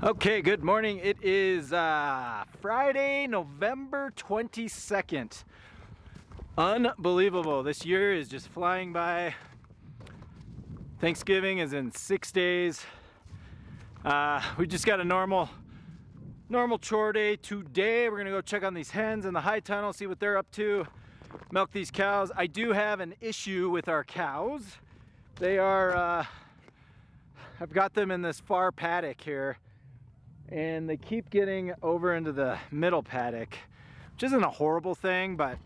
Okay, good morning. It is Friday, November 22nd. Unbelievable. This year is just flying by. Thanksgiving is in 6 days. We just got a normal chore day today. We're gonna go check on these hens in the high tunnel, see what they're up to, milk these cows. I do have an issue with our cows. They are, I've got them in this far paddock here, and they keep getting over into the middle paddock, which isn't a horrible thing, but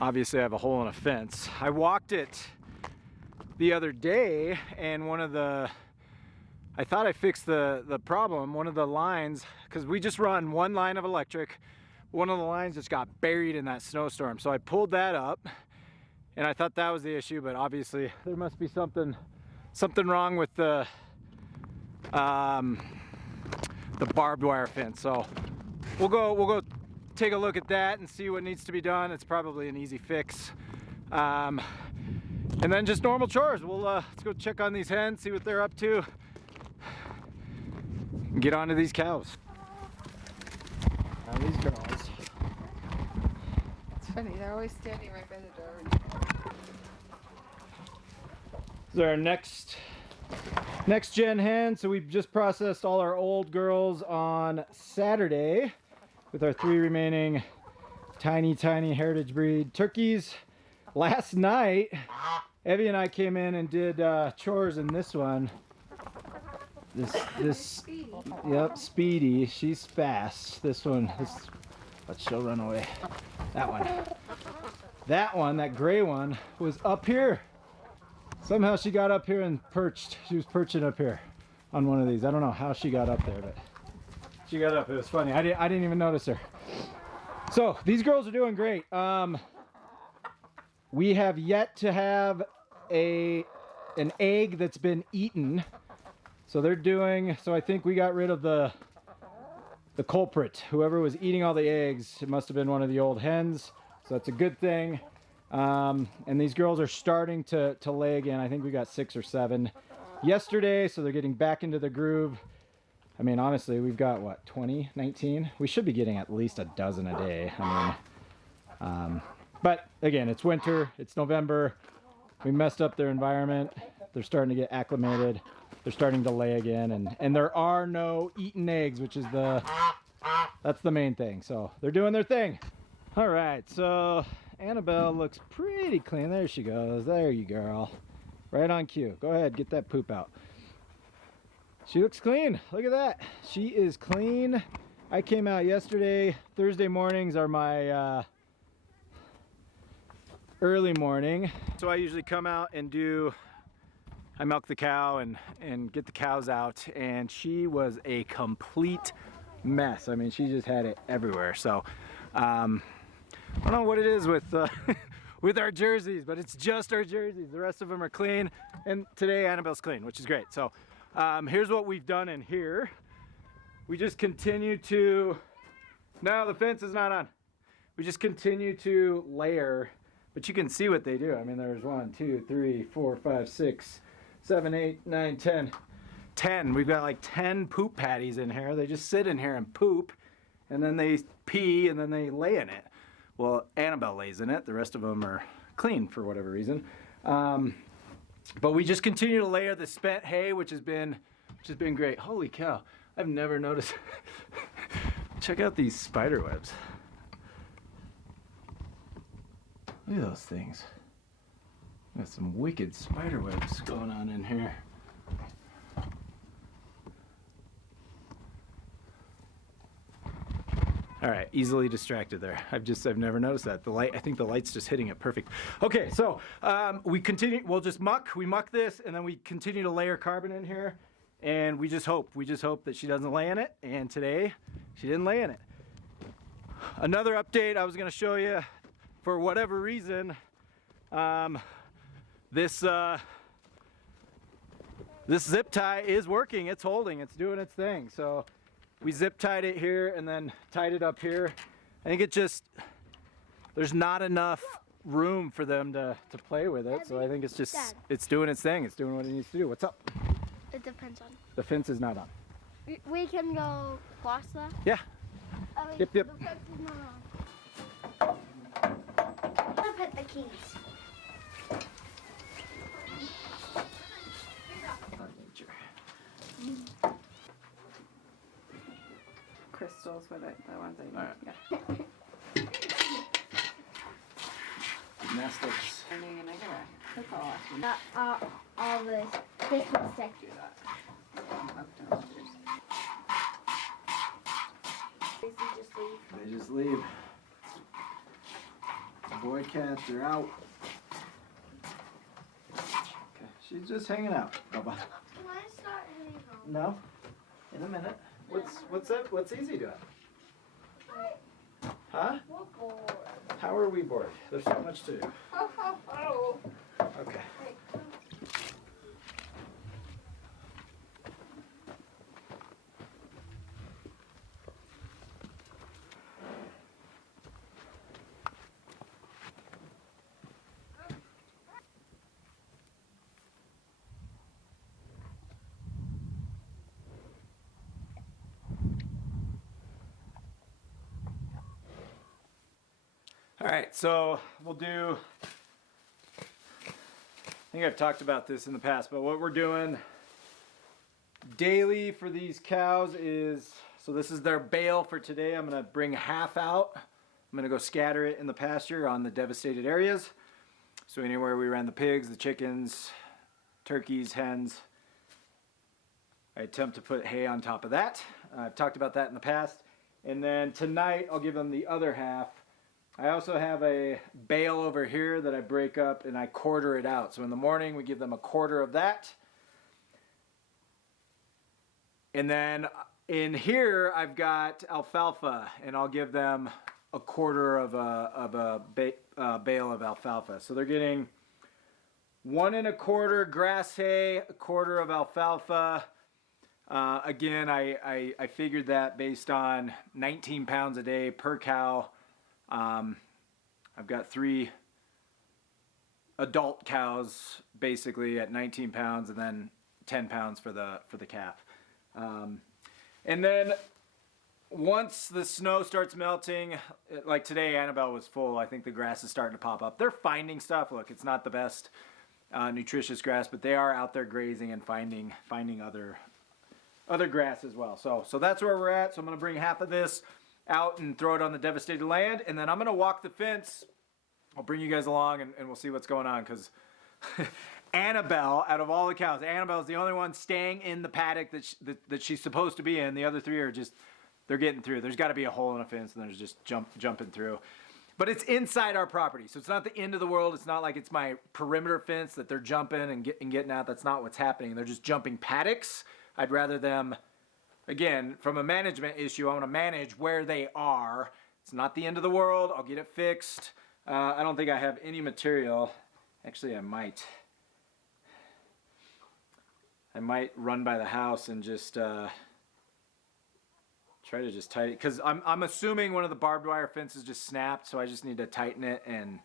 obviously I have a hole in a fence. I walked it the other day, and I thought I fixed the problem. One of the lines, because we just run one line of electric, one of the lines just got buried in that snowstorm. So I pulled that up, and I thought that was the issue, but obviously there must be something wrong with the barbed wire fence. So we'll go take a look at that and see what needs to be done. It's probably an easy fix. And then just normal chores. Let's go check on these hens, see what they're up to, and get on to these cows. Now these girls. It's funny, they're always standing right by the door. This is our next Gen Hen. So we've just processed all our old girls on Saturday with our 3 remaining tiny heritage breed turkeys. Last night, Evie and I came in and did chores in this one. Speedy. Yep, Speedy. She's fast. This one, but she'll run away. That gray one, was up here. Somehow she got up here and perched. She was perching up here on one of these. I don't know how she got up there, but she got up. It was funny. I didn't even notice her. So these girls are doing great. We have yet to have an egg that's been eaten. So they're doing, so I think we got rid of the culprit. Whoever was eating all the eggs, it must have been one of the old hens. So that's a good thing. And these girls are starting to lay again. I think we got 6 or 7 yesterday, so they're getting back into the groove. I mean, honestly, we've got what, 20, 19? We should be getting at least a dozen a day. But again, it's winter, it's November. We messed up their environment. They're starting to get acclimated. They're starting to lay again, and there are no eaten eggs, which is that's the main thing. So they're doing their thing. All right, so Annabelle looks pretty clean. There she goes. There you girl. Right on cue. Go ahead, get that poop out. She looks clean. Look at that. She is clean. I came out yesterday. Thursday mornings are my early morning. So I usually come out and I milk the cow and get the cows out, and she was a complete mess. I mean, she just had it everywhere. So I don't know what it is with with our jerseys, but it's just our jerseys. The rest of them are clean, and today Annabelle's clean, which is great. So here's what we've done in here. We just continue to, no, the fence is not on. We just continue to layer, but you can see what they do. I mean, there's 1, 2, 3, 4, 5, 6, 7, 8, 9, 10. 10. We've got like 10 poop patties in here. They just sit in here and poop, and then they pee, and then they lay in it. Well, Annabelle lays in it. The rest of them are clean for whatever reason. But we just continue to layer the spent hay, which has been great. Holy cow! I've never noticed. Check out these spider webs. Look at those things. Got some wicked spider webs going on in here. All right, easily distracted there. I've never noticed that. The light, I think the light's just hitting it perfect. Okay, so we continue, we muck this, and then we continue to layer carbon in here, and we just hope that she doesn't lay in it, and today she didn't lay in it. Another update I was gonna show you, for whatever reason, this zip tie is working, it's holding, it's doing its thing. So we zip tied it here and then tied it up here. I think there's not enough room for them to play with it. So I think it's just, it's doing its thing. It's doing what it needs to do. What's up? It depends on. The fence is not on. We can go cross that? Yeah. Yep. The fence is not on. I'm gonna put the keys. Crystals with it, the ones I need. Alright. Yeah. Gymnastics. I mean, I gotta cook All the Christmas stuff. do that. Up downstairs. They just leave. The boy cats are out. Okay, she's just hanging out. Bubba. Can I start heading home? No, in a minute. What's up? What's easy doing? Huh? We're bored. How are we bored? There's so much to do. Okay. All right, so we'll do, I think I've talked about this in the past, but what we're doing daily for these cows is, so this is their bale for today. I'm gonna bring half out. I'm gonna go scatter it in the pasture on the devastated areas. So anywhere we ran the pigs, the chickens, turkeys, hens, I attempt to put hay on top of that. I've talked about that in the past. And then tonight I'll give them the other half. I also have a bale over here that I break up and I quarter it out. So in the morning we give them a quarter of that. And then in here I've got alfalfa and I'll give them a quarter of a bale of alfalfa. So they're getting 1 1/4 grass hay, a quarter of alfalfa. Again, I figured that based on 19 pounds a day per cow. I've got 3 adult cows basically at 19 pounds and then 10 pounds for the calf. And then once the snow starts melting, like today Annabelle was full, I think the grass is starting to pop up. They're finding stuff. Look, it's not the best nutritious grass, but they are out there grazing and finding other grass as well. So that's where we're at. So I'm gonna bring half of this out and throw it on the devastated land, and then I'm gonna walk the fence. I'll bring you guys along and we'll see what's going on, because Annabelle, out of all the cows, Annabelle's the only one staying in the paddock that she's supposed to be in. The other 3 are just, they're getting through. There's got to be a hole in a fence and they're just jumping through. But it's inside our property, so it's not the end of the world. It's not like it's my perimeter fence that they're jumping and getting out. That's not what's happening. They're just jumping paddocks. I'd rather them, again, from a management issue, I want to manage where they are. It's not the end of the world. I'll get it fixed. I don't think I have any material. Actually, I might run by the house and just try to just tighten it, because I'm assuming one of the barbed wire fences just snapped, so I just need to tighten it and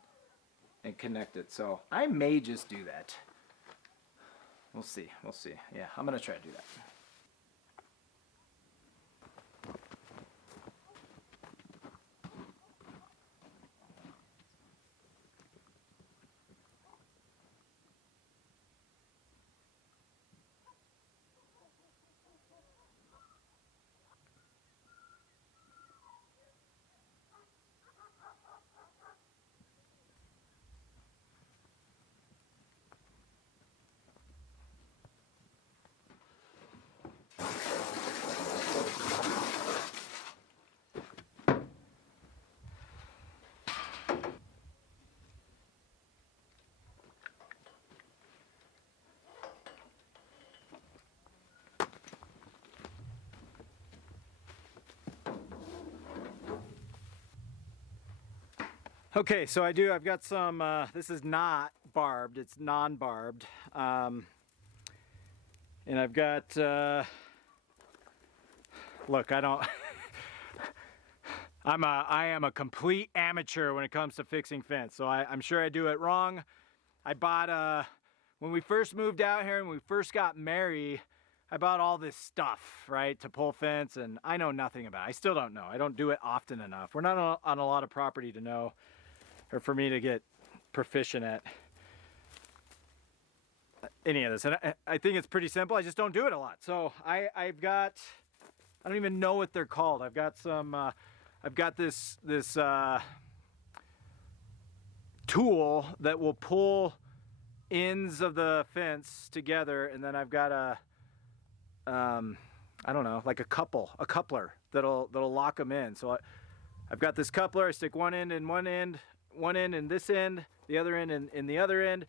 connect it. So I may just do that. We'll see. Yeah, I'm gonna try to do that. Okay, so I've got some, this is not barbed, it's non-barbed. And I've got, look, I am a complete amateur when it comes to fixing fence, so I'm sure I do it wrong. I bought, when we first moved out here and we first got married, I bought all this stuff, right, to pull fence, and I know nothing about it. I still don't know. I don't do it often enough. We're not on a lot of property to know, or for me to get proficient at any of this. And I think it's pretty simple. I just don't do it a lot. So I've got, I don't even know what they're called. I've got some, I've got this tool that will pull ends of the fence together, and then I've got a I don't know, like a coupler that'll lock them in. So I've got this coupler. I stick one end in this end, the other end in the other end,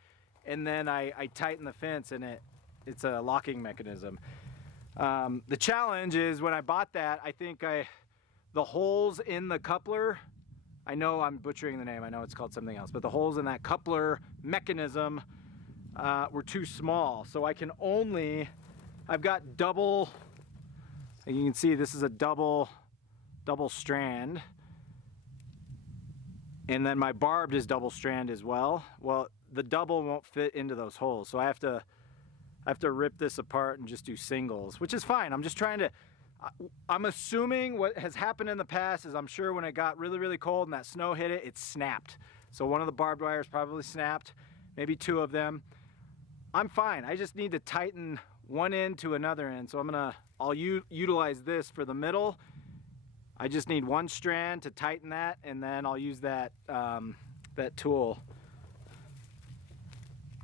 and then I tighten the fence, and it's a locking mechanism. The challenge is when I bought that, I think the holes in the coupler, I know I'm butchering the name, I know it's called something else, but the holes in that coupler mechanism were too small. So I can only, I've got double, you can see this is a double strand, and then my barbed is double strand as well. Well, the double won't fit into those holes, so I have to rip this apart and just do singles, which is fine. I'm just trying to, I'm assuming what has happened in the past is, I'm sure when it got really cold and that snow hit it, it snapped. So one of the barbed wires probably snapped, maybe two of them. I'm fine. I just need to tighten one end to another end. So I'll utilize this for the middle. I just need one strand to tighten that, and then I'll use that that tool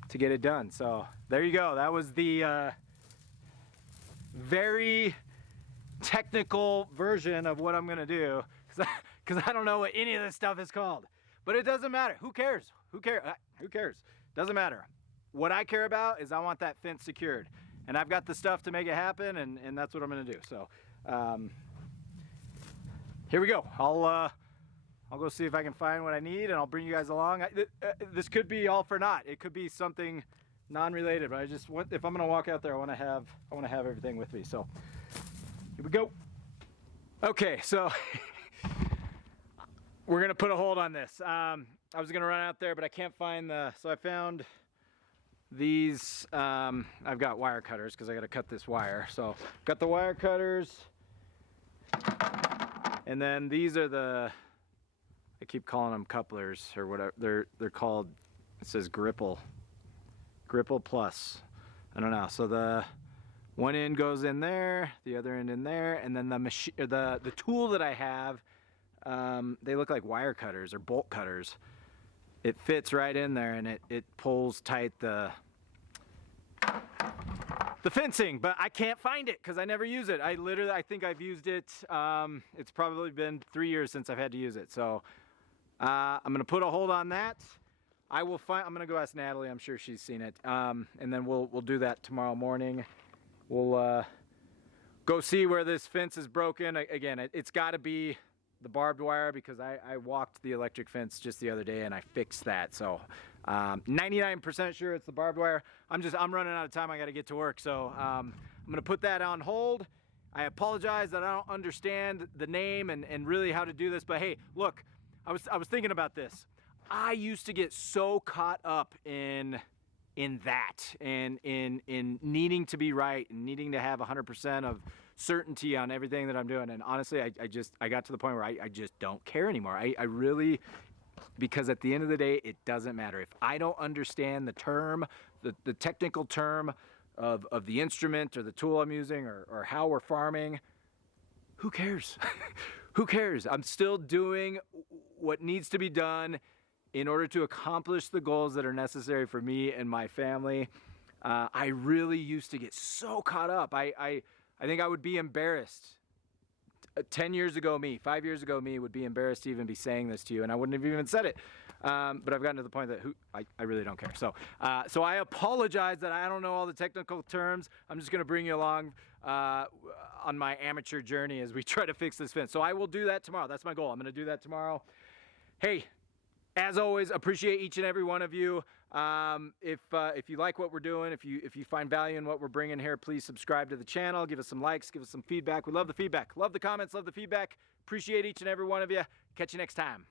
to get it done. So there you go. That was the very technical version of what I'm gonna do, because I don't know what any of this stuff is called. But it doesn't matter. Who cares? Who cares? Doesn't matter. What I care about is I want that fence secured, and I've got the stuff to make it happen, and that's what I'm gonna do. So here we go. I'll go see if I can find what I need, and I'll bring you guys along. This could be all for naught. It could be something non-related, but I just want, if I'm gonna walk out there, I want to have everything with me. So here we go. Okay, so we're gonna put a hold on this. I was gonna run out there, but I can't find so I found these. I've got wire cutters because I got to cut this wire. So got the wire cutters, and then these are I keep calling them couplers or whatever. They're called, it says Gripple Plus. I don't know. So the one end goes in there, the other end in there, and then the tool that I have, they look like wire cutters or bolt cutters. It fits right in there, and it pulls tight the fencing, but I can't find it because I never use it. I think I've used it, it's probably been 3 years since I've had to use it. So I'm gonna put a hold on that. I'm gonna go ask Natalie, I'm sure she's seen it. And then we'll do that tomorrow morning. We'll go see where this fence is broken. Again, it's gotta be the barbed wire, because I walked the electric fence just the other day and I fixed that. So 99% sure it's the barbed wire. I'm running out of time. I got to get to work. So I'm going to put that on hold. I apologize that I don't understand the name and really how to do this, but hey, look, I was thinking about this. I used to get so caught up in that and in needing to be right and needing to have 100% of certainty on everything that I'm doing. And honestly, I got to the point where I just don't care anymore. I really, because at the end of the day, it doesn't matter. If I don't understand the term, the technical term of the instrument or the tool I'm using or how we're farming, who cares? Who cares? I'm still doing what needs to be done in order to accomplish the goals that are necessary for me and my family. I really used to get so caught up. I think I would be embarrassed. 10 years ago me, 5 years ago me would be embarrassed to even be saying this to you, and I wouldn't have even said it. But I've gotten to the point that I really don't care. So I apologize that I don't know all the technical terms. I'm just gonna bring you along on my amateur journey as we try to fix this fence. So I will do that tomorrow. That's my goal. I'm gonna do that tomorrow. Hey, as always, appreciate each and every one of you. If you like what we're doing, if you find value in what we're bringing here, please subscribe to the channel, give us some likes, give us some feedback. We love the feedback, love the comments, love the feedback. Appreciate each and every one of you. Catch you next time.